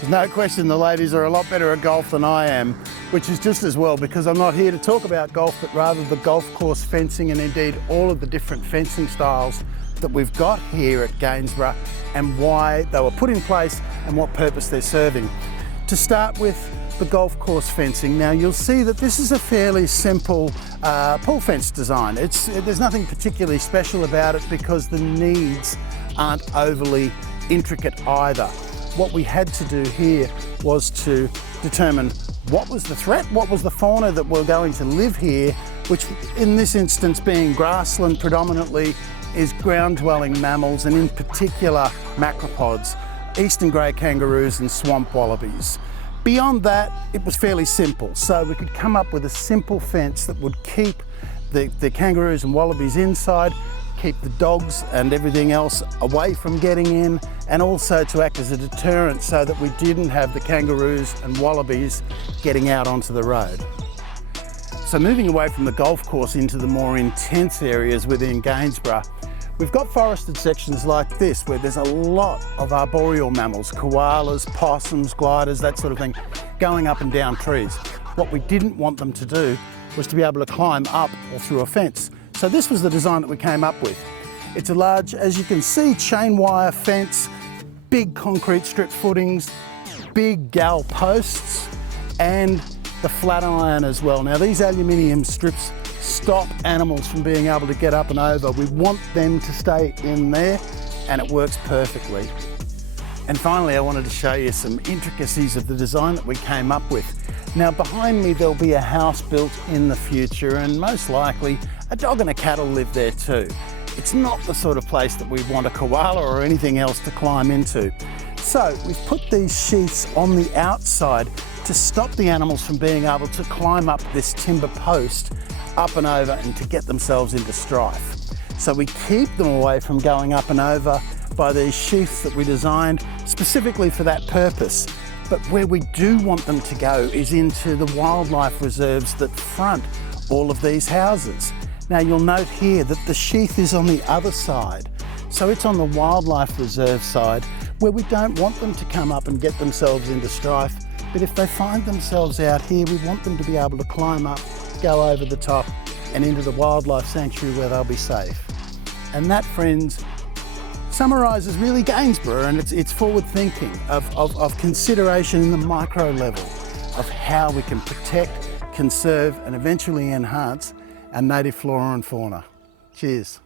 There's no question the ladies are a lot better at golf than I am, which is just as well, because I'm not here to talk about golf, but rather the golf course fencing and indeed all of the different fencing styles that we've got here at Gainsborough and why they were put in place and what purpose they're serving. To start with the golf course fencing, now you'll see that this is a fairly simple pull fence design. There's nothing particularly special about it because the needs aren't overly intricate either. What we had to do here was to determine what was the threat, what was the fauna that were going to live here, which in this instance being grassland predominantly, is ground-dwelling mammals and in particular macropods, eastern grey kangaroos and swamp wallabies. Beyond that, it was fairly simple, so we could come up with a simple fence that would keep the kangaroos and wallabies inside, keep the dogs and everything else away from getting in, and also to act as a deterrent so that we didn't have the kangaroos and wallabies getting out onto the road. So moving away from the golf course into the more intense areas within Gainsborough, we've got forested sections like this where there's a lot of arboreal mammals, koalas, possums, gliders, that sort of thing, going up and down trees. What we didn't want them to do was to be able to climb up or through a fence. So this was the design that we came up with. It's a large, as you can see, chain wire fence, big concrete strip footings, big gal posts, and the flat iron as well. Now these aluminium strips stop animals from being able to get up and over. We want them to stay in there, and it works perfectly. And finally, I wanted to show you some intricacies of the design that we came up with. Now behind me there'll be a house built in the future, and most likely a dog and a cat will live there too. It's not the sort of place that we want a koala or anything else to climb into. So we've put these sheaths on the outside to stop the animals from being able to climb up this timber post up and over and to get themselves into strife. So we keep them away from going up and over by these sheaths that we designed specifically for that purpose. But where we do want them to go is into the wildlife reserves that front all of these houses. Now you'll note here that the sheath is on the other side. So it's on the wildlife reserve side where we don't want them to come up and get themselves into strife. But if they find themselves out here, we want them to be able to climb up, go over the top and into the wildlife sanctuary where they'll be safe. And that, friends, summarises really Gainsborough and its forward thinking of consideration in the micro level of how we can protect, conserve and eventually enhance our native flora and fauna. Cheers.